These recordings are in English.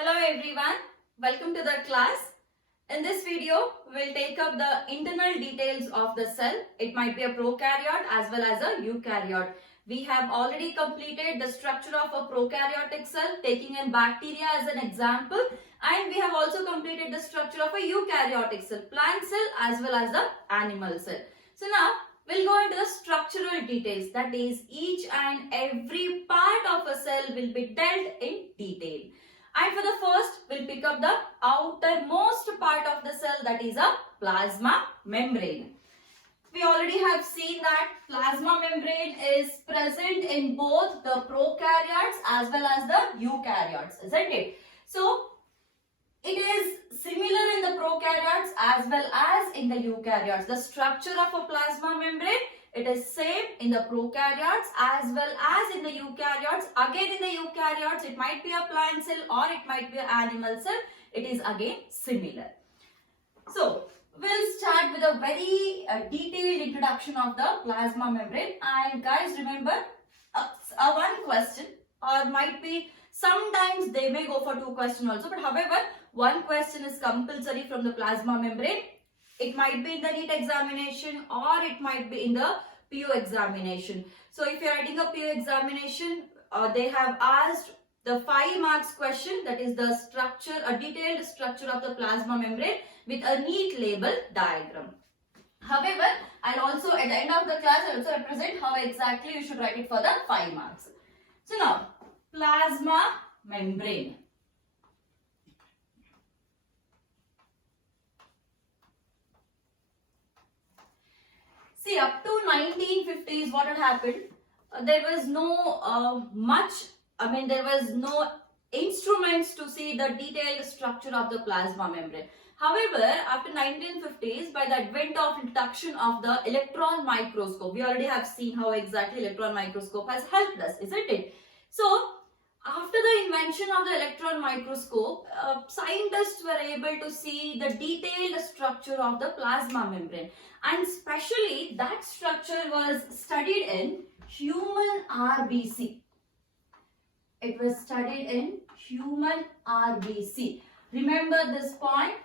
Hello everyone, welcome to the class. In this video, we'll take up the internal details of the cell. It might be a prokaryote as well as a eukaryote. We have already completed the structure of a prokaryotic cell, taking in bacteria as an example, and we have also completed the structure of a eukaryotic cell, plant cell as well as the animal cell. So now, we'll go into the structural details, that is, each and every part of a cell will be dealt in detail. And for the first, we'll pick up the outermost part of the cell, that is a plasma membrane. We already have seen that plasma membrane is present in both the prokaryotes as well as the eukaryotes, isn't it? So, it is similar in the prokaryotes as well as in the eukaryotes. The structure of a plasma membrane, it is same in the prokaryotes as well as in the eukaryotes. Again, in the eukaryotes, it might be a plant cell or it might be an animal cell. It is again similar. So, we'll start with a very detailed introduction of the plasma membrane. And guys, remember, one question, or might be sometimes they may go for two questions also, but however, one question is compulsory from the plasma membrane. It might be in the NEET examination or it might be in the PO examination. So if you are writing a PO examination, they have asked the 5 marks question, that is the structure, a detailed structure of the plasma membrane with a neat label diagram. However, I'll also at the end of the class I'll also represent how exactly you should write it for the 5 marks. So now, plasma membrane. See, up to 1950s, what had happened? There was no there was no instruments to see the detailed structure of the plasma membrane. However, after 1950s, by the advent of introduction of the electron microscope, we already have seen how exactly electron microscope has helped us, isn't it? So, after the invention of the electron microscope, scientists were able to see the detailed structure of the plasma membrane, and especially that structure was studied in human RBC. It was studied in human RBC. Remember this point,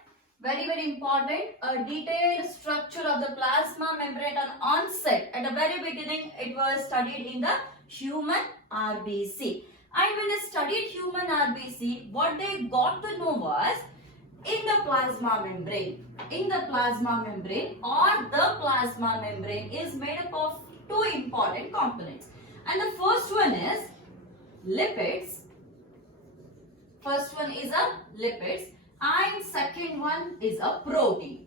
very important. A detailed structure of the plasma membrane on onset, at the very beginning, it was studied in the human RBC. And when they studied human RBC, what they got to know was, in the plasma membrane, the plasma membrane is made up of two important components. And the first one is lipids. First one is a lipids and second one is a protein.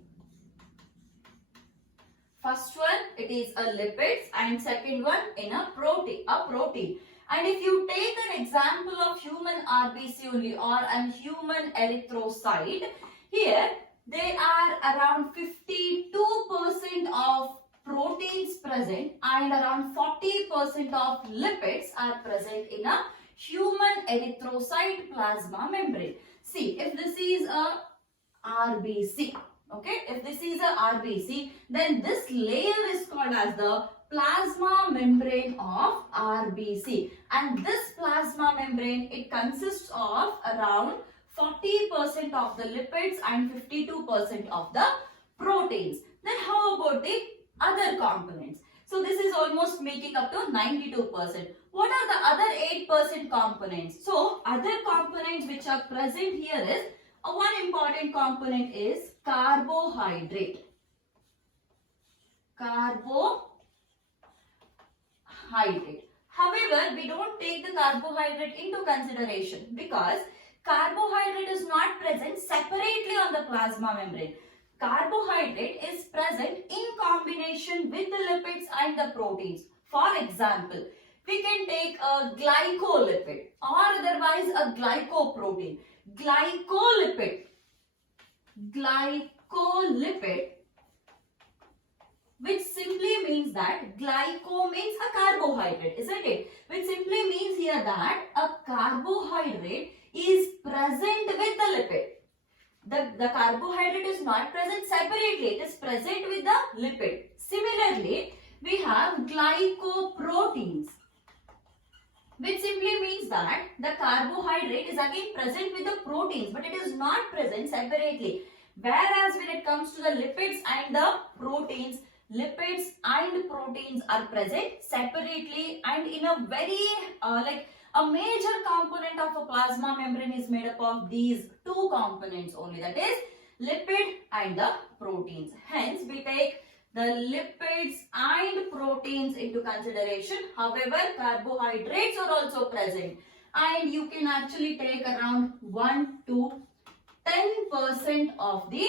First one, it is a lipids and second one in a protein. And if you take an example of human RBC only or an human erythrocyte, here there are around 52% of proteins present and around 40% of lipids are present in a human erythrocyte plasma membrane. See, if this is a RBC, okay, if this is a RBC, then this layer is called as the plasma membrane of RBC, and this plasma membrane, it consists of around 40% of the lipids and 52% of the proteins. Then how about the other components? So this is almost making up to 92%. What are the other 8% components? So other components which are present here is, one important component is carbohydrate. However, we don't take the carbohydrate into consideration because carbohydrate is not present separately on the plasma membrane. Carbohydrate is present in combination with the lipids and the proteins. For example, we can take a glycolipid or otherwise a glycoprotein. Glycolipid, which simply means that glyco means a carbohydrate, isn't it? Which simply means here that a carbohydrate is present with the lipid. The carbohydrate is not present separately, it is present with the lipid. Similarly, we have glycoproteins. which simply means that the carbohydrate is again present with the proteins, but it is not present separately. Whereas when it comes to the lipids and the proteins, lipids and proteins are present separately, and in a very like a major component of a plasma membrane is made up of these two components only, that is lipid and the proteins. Hence we take the lipids and proteins into consideration. However, carbohydrates are also present, and you can actually take around 1 to 10% of the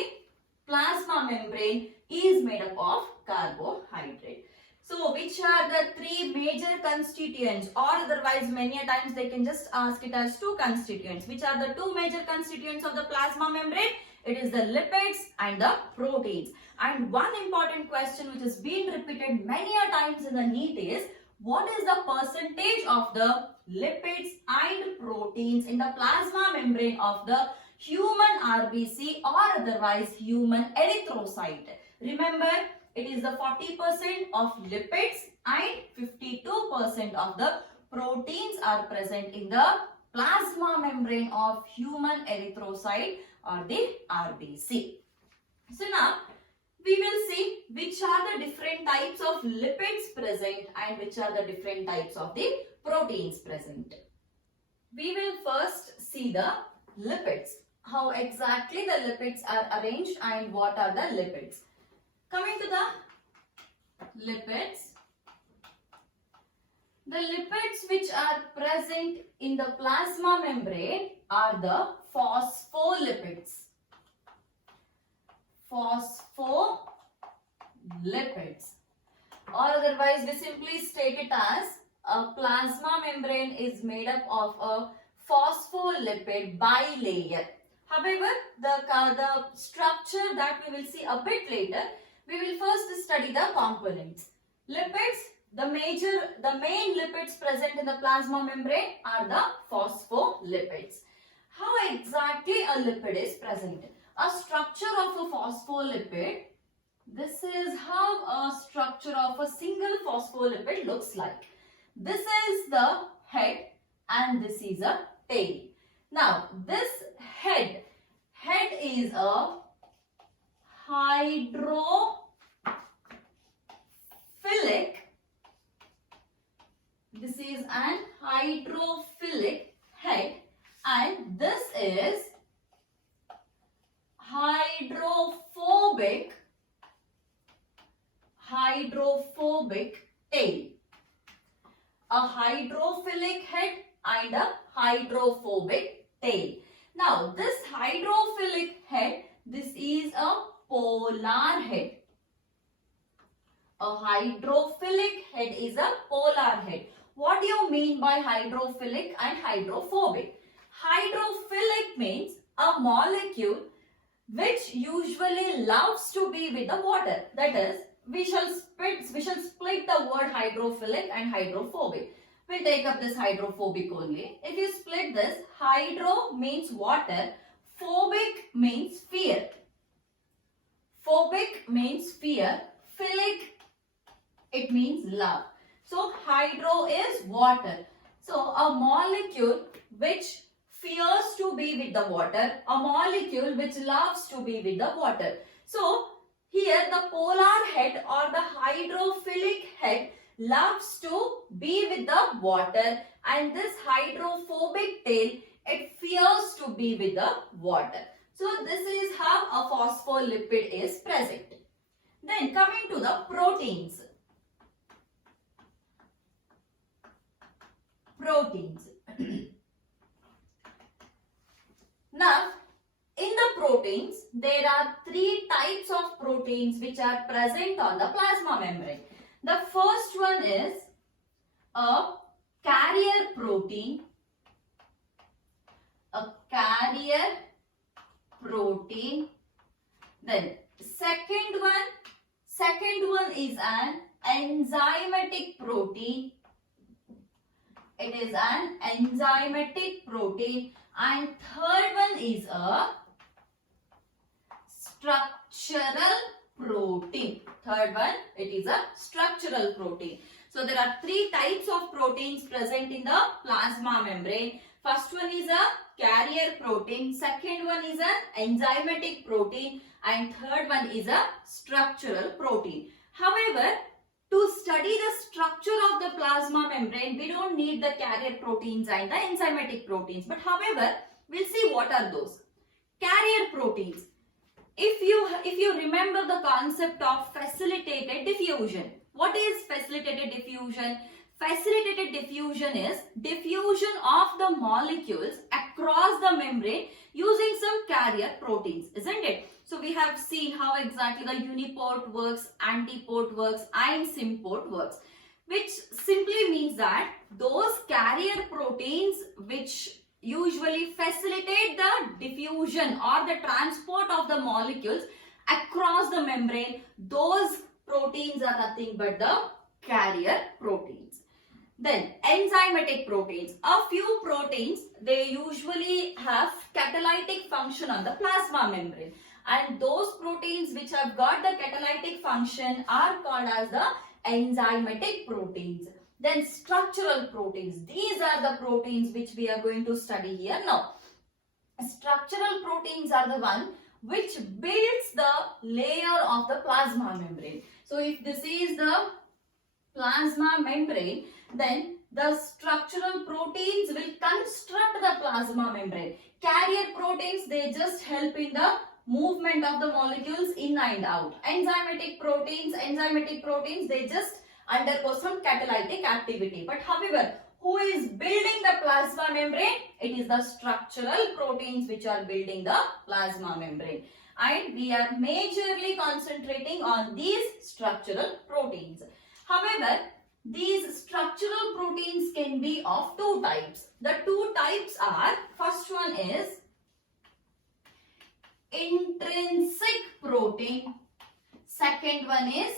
plasma membrane is made up of carbohydrate. So, which are the three major constituents, or otherwise many a times they can just ask it as two constituents. Which are the two major constituents of the plasma membrane? It is the lipids and the proteins. And one important question which has been repeated many a times in the NEET is, what is the percentage of the lipids and proteins in the plasma membrane of the human RBC, or otherwise human erythrocyte? Remember, it is the 40% of lipids and 52% of the proteins are present in the plasma membrane of human erythrocyte or the RBC. So now we will see which are the different types of lipids present and which are the different types of the proteins present. We will first see the lipids, how exactly the lipids are arranged and what are the lipids. Coming to the lipids which are present in the plasma membrane are the phospholipids. Phospholipids, or otherwise we simply state it as a plasma membrane is made up of a phospholipid bilayer. However, the structure that we will see a bit later, we will first study the components. Lipids, the main lipids present in the plasma membrane are the phospholipids. How exactly a lipid is present? A structure of a phospholipid, this is how a structure of a single phospholipid looks like. This is the head and this is a tail. Now, this head is a hydrophilic, this is an hydrophilic head, and this is hydrophobic tail. A hydrophilic head and a hydrophobic tail. Now, this hydrophilic head, this is a polar head. A hydrophilic head is a polar head. What do you mean by hydrophilic and hydrophobic? Hydrophilic means a molecule which usually loves to be with the water. That is, we shall split the word hydrophilic and hydrophobic. We'll take up this hydrophobic only. If you split this, hydro means water, phobic means fear. Phobic means fear, philic it means love. So hydro is water. So a molecule which fears to be with the water, a molecule which loves to be with the water. So here the polar head or the hydrophilic head loves to be with the water, and this hydrophobic tail, it fears to be with the water. So this is how a phospholipid is present. Then coming to the proteins. Now, in the proteins, there are three types of proteins which are present on the plasma membrane. The first one is a carrier protein. Then second one is an enzymatic protein. It is an enzymatic protein. And third one is a structural protein. Third one, it is a structural protein. So there are three types of proteins present in the plasma membrane. First one is a carrier protein, second one is an enzymatic protein, and third one is a structural protein. However, to study the structure of the plasma membrane, we don't need the carrier proteins and the enzymatic proteins. But however, we'll see what are those. Carrier proteins. If you remember the concept of facilitated diffusion. What is facilitated diffusion? Facilitated diffusion is diffusion of the molecules across the membrane using some carrier proteins, isn't it? So we have seen how exactly the uniport works, antiport works, and symport works, which simply means that those carrier proteins which usually facilitate the diffusion or the transport of the molecules across the membrane, those proteins are nothing but the carrier proteins. Then enzymatic proteins. A few proteins, they usually have catalytic function on the plasma membrane, and those proteins which have got the catalytic function are called as the enzymatic proteins. Then structural proteins. These are the proteins which we are going to study here now. Structural proteins are the one which builds the layer of the plasma membrane. So if this is the plasma membrane, then the structural proteins will construct the plasma membrane. Carrier proteins, they just help in the movement of the molecules in and out. Enzymatic proteins, they just undergo some catalytic activity. But however, who is building the plasma membrane? It is the structural proteins which are building the plasma membrane. And we are majorly concentrating on these structural proteins. However, these structural proteins can be of two types. The two types are, first one is intrinsic protein, second one is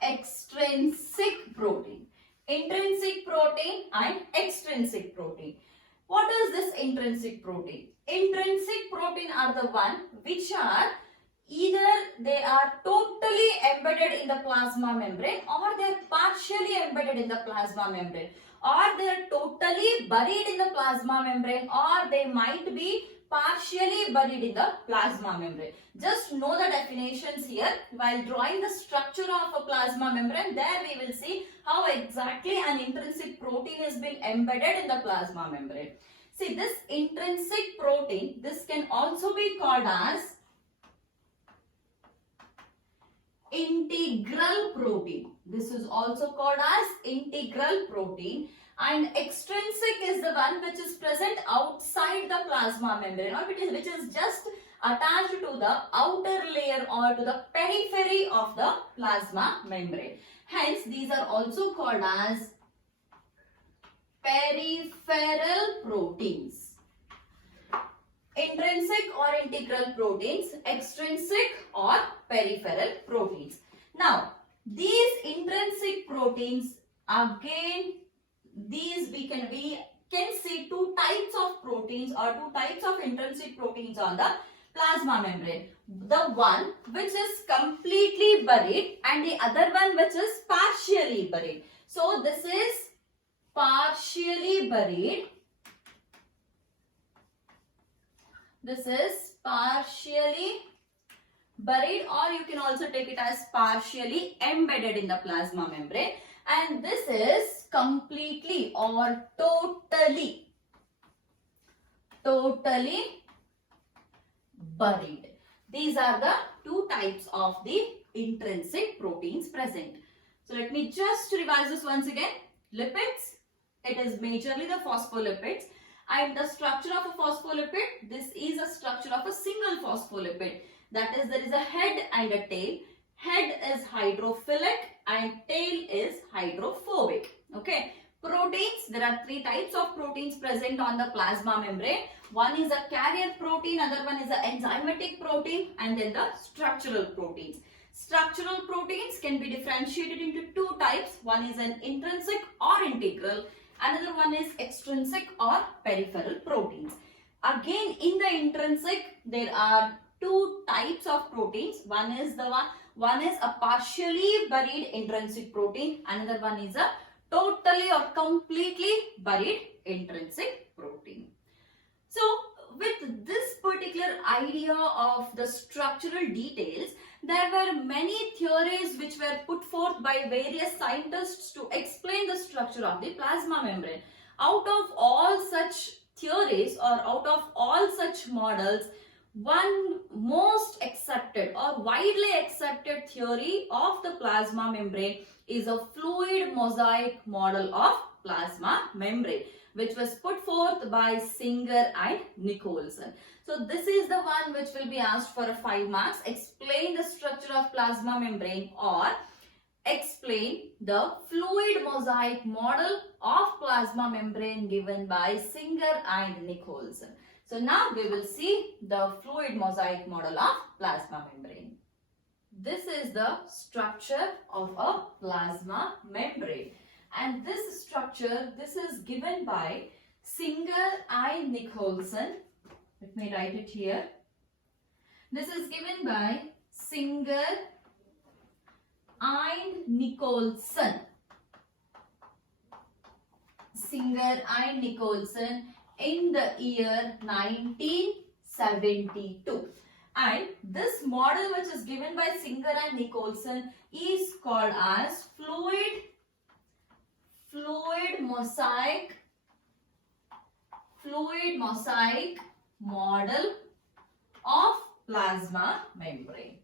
extrinsic protein. Intrinsic protein and extrinsic protein. What is this intrinsic protein? Intrinsic protein are the one which are either they are totally embedded in the plasma membrane, or they are partially embedded in the plasma membrane, or they are totally buried in the plasma membrane, or they might be partially buried in the plasma membrane. Just know the definitions here. While drawing the structure of a plasma membrane, there we will see how exactly an intrinsic protein has been embedded in the plasma membrane. See, this intrinsic protein, this can also be called as integral protein. This is also called as integral protein. And extrinsic is the one which is present outside the plasma membrane, or which is just attached to the outer layer or to the periphery of the plasma membrane. Hence, these are also called as peripheral proteins. Intrinsic or integral proteins, extrinsic or peripheral proteins. Now, these intrinsic proteins, again, these we can see two types of proteins or two types of intrinsic proteins on the plasma membrane. The one which is completely buried and the other one which is partially buried. So this is partially buried. This is partially buried, or you can also take it as partially embedded in the plasma membrane. And this is completely or totally buried. These are the two types of the intrinsic proteins present. So let me just revise this once again. Lipids, it is majorly the phospholipids. And the structure of a phospholipid, this is a structure of a single phospholipid. That is, there is a head and a tail. Head is hydrophilic and tail is hydrophobic. Okay. Proteins, there are three types of proteins present on the plasma membrane. One is a carrier protein, other one is an enzymatic protein, and then the structural proteins. Structural proteins can be differentiated into two types. One is an intrinsic or integral. Another one is extrinsic or peripheral proteins. Again, in the intrinsic, there are two types of proteins. One is the One is a partially buried intrinsic protein, another one is a totally or completely buried intrinsic protein. So with this particular idea of the structural details, there were many theories which were put forth by various scientists to explain the structure of the plasma membrane. Out of all such theories or out of all such models, one most accepted or widely accepted theory of the plasma membrane is a fluid mosaic model of plasma membrane, which was put forth by Singer and Nicholson. So this is the one which will be asked for a 5 marks. Explain the structure of plasma membrane or explain the fluid mosaic model of plasma membrane given by Singer and Nicholson. So now we will see the fluid mosaic model of plasma membrane. This is the structure of a plasma membrane. And this structure, this is given by Singer and Nicholson. Let me write it here. This is given by Singer and Nicholson. Singer and Nicholson in the year 1972. And this model which is given by Singer and Nicholson is called as fluid mosaic model of plasma membrane.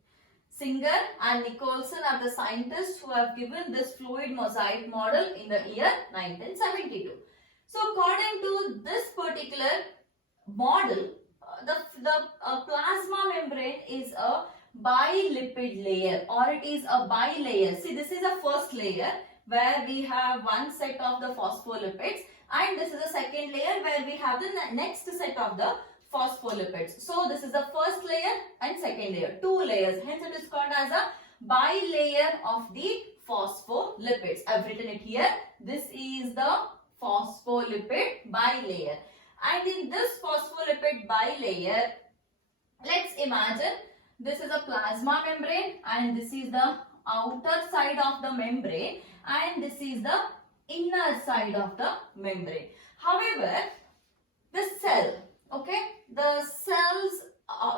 Singer and Nicholson are the scientists who have given this fluid mosaic model in the year 1972. So according to this particular model, the plasma membrane is a bilipid layer or it is a bilayer. See, this is a first layer where we have one set of the phospholipids, and this is a second layer where we have the next set of the phospholipids. So this is the first layer and second layer, 2 layers. Hence it is called as a bilayer of the phospholipids. I have written it here. This is the phospholipid bilayer. And in this phospholipid bilayer, let's imagine this is a plasma membrane and this is the outer side of the membrane and this is the inner side of the membrane. However, the cell, okay, the cells,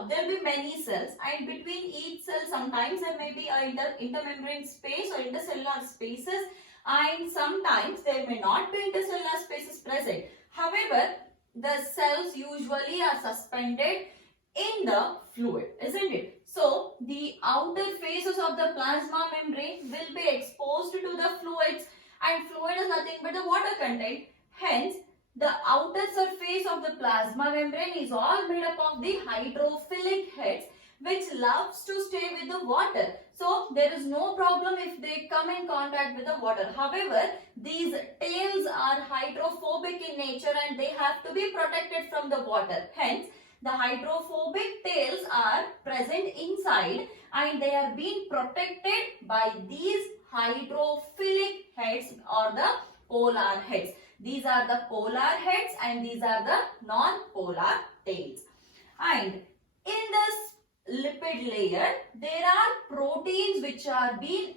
there will be many cells, and between each cell sometimes there may be a intermembrane space or intercellular spaces, and sometimes there may not be intercellular spaces present. However, the cells usually are suspended in the fluid, isn't it? So the outer faces of the plasma membrane will be exposed to the fluids, and fluid is nothing but the water content. Hence, the outer surface of the plasma membrane is all made up of the hydrophilic heads which loves to stay with the water. So there is no problem if they come in contact with the water. However, these tails are hydrophobic in nature and they have to be protected from the water. Hence, the hydrophobic tails are present inside and they are being protected by these hydrophilic heads or the polar heads. These are the polar heads and these are the non-polar tails. And in this lipid layer, there are proteins which are being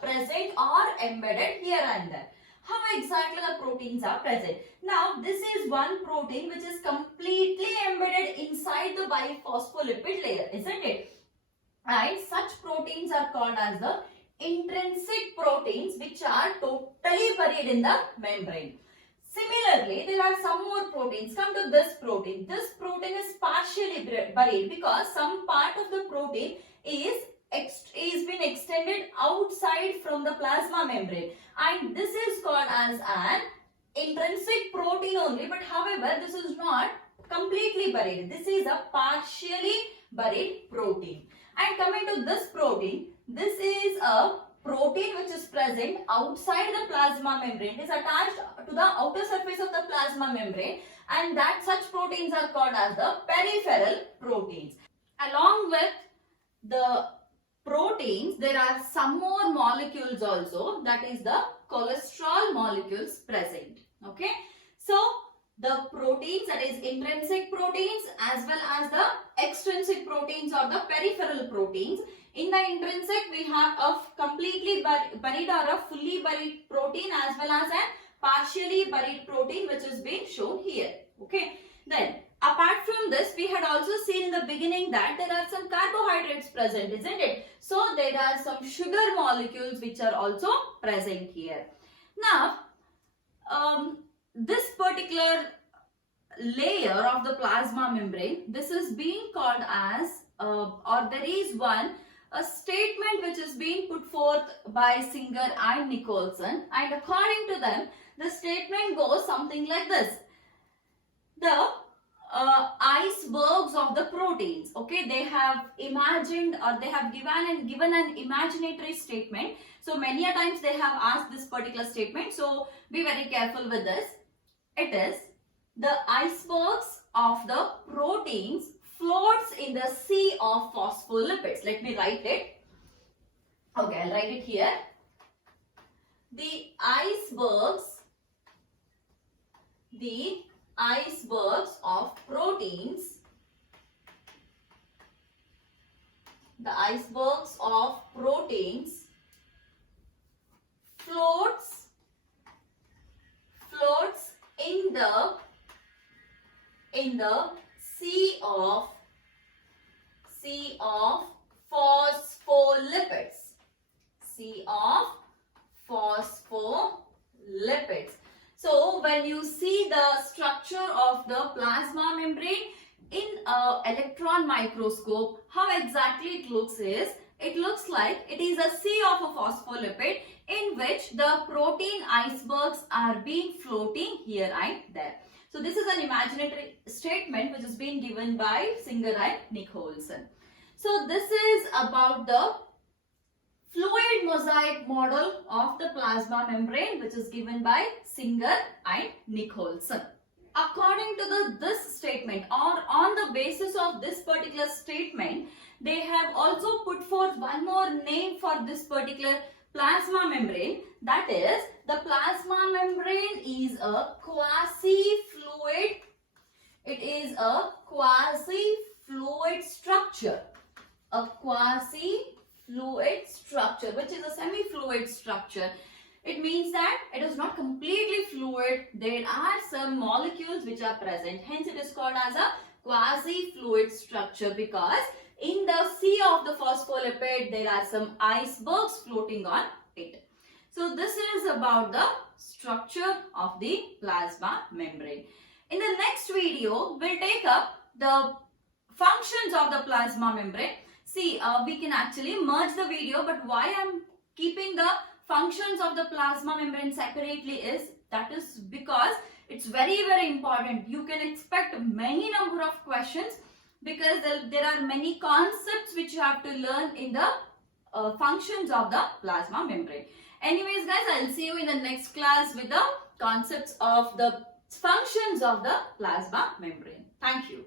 present or embedded here and there. How exactly the proteins are present? Now, this is one protein which is completely embedded inside the biphospholipid layer, isn't it? And such proteins are called as the intrinsic proteins which are totally buried in the membrane. Similarly, there are some more proteins. Come to this protein. This protein is partially buried because some part of the protein is been extended outside from the plasma membrane, and this is called as an intrinsic protein only, but however this is not completely buried. This is a partially buried protein. And coming to this protein, this is a protein which is present outside the plasma membrane. It is attached to the outer surface of the plasma membrane, and that such proteins are called as the peripheral proteins. Along with the proteins, there are some more molecules also, that is the cholesterol molecules present. Okay, so the proteins, that is intrinsic proteins as well as the extrinsic proteins or the peripheral proteins, In the intrinsic, we have a completely buried or a fully buried protein as well as a partially buried protein, which is being shown here. Okay. Then, apart from this, we had also seen in the beginning that there are some carbohydrates present, isn't it? So, there are some sugar molecules which are also present here. Now, this particular layer of the plasma membrane, this is being called as, or there is a statement which is being put forth by Singer and Nicholson, and according to them, the statement goes something like this. The icebergs of the proteins, okay, they have imagined or they have given an imaginary statement. So many a times they have asked this particular statement, so be very careful with this. It is the icebergs of the proteins floats in the sea of phospholipids. Let me write it. Okay, I'll write it here. The icebergs of proteins, floats in the sea of phospholipids. So when you see the structure of the plasma membrane in an electron microscope, how exactly it looks is, it looks like it is a sea of a phospholipid in which the protein icebergs are being floating here and there. So this is an imaginary statement which is being given by Singer and Nicholson. So this is about the fluid mosaic model of the plasma membrane which is given by Singer and Nicholson. According to this statement, or on the basis of this particular statement, they have also put forth one more name for this particular plasma membrane. That is, the plasma membrane is a quasi-fluid. It is a quasi-fluid structure. A quasi-fluid structure, which is a semi-fluid structure. It means that it is not completely fluid. There are some molecules which are present. Hence, it is called as a quasi-fluid structure because in the sea of the phospholipid, there are some icebergs floating on it. So, this is about the structure of the plasma membrane. In the next video, we'll take up the functions of the plasma membrane. See, we can actually merge the video, but why I'm keeping the functions of the plasma membrane separately is because it's very, very important. You can expect many number of questions because there are many concepts which you have to learn in the functions of the plasma membrane. Anyways guys, I'll see you in the next class with the concepts of the functions of the plasma membrane. Thank you.